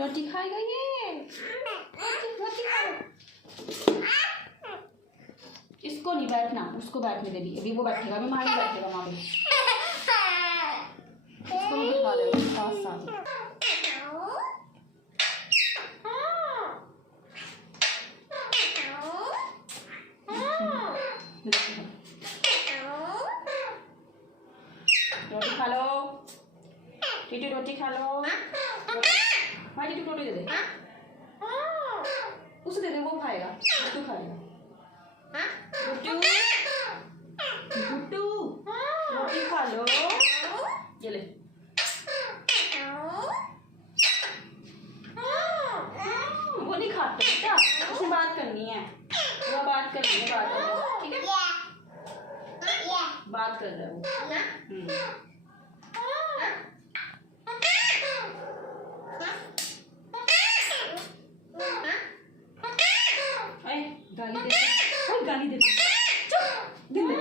रोटी खाएगा ये, रोटी खाओ। इसको नहीं बैठना, उसको बैठने दे दी, अभी वो बैठेगा, अभी माही बैठेगा वहाँ पे। इसको भी बिठा दे साथ साथ। रोटी खा लो टीटू, रोटी खा लो। भाई टीटू रोटी दे दे, उसे दे दे, वो खाएगा, गुट्टू खाएगा। गुट्टू गुट्टू रोटी खा लो, ये ले। वो नहीं खाते बेटा, उससे बात करनी है, वो बात करनी है, बात कर, ठीक है, बात कर रहा है वो। गाली दे, गाली दे, चुप, दे दे।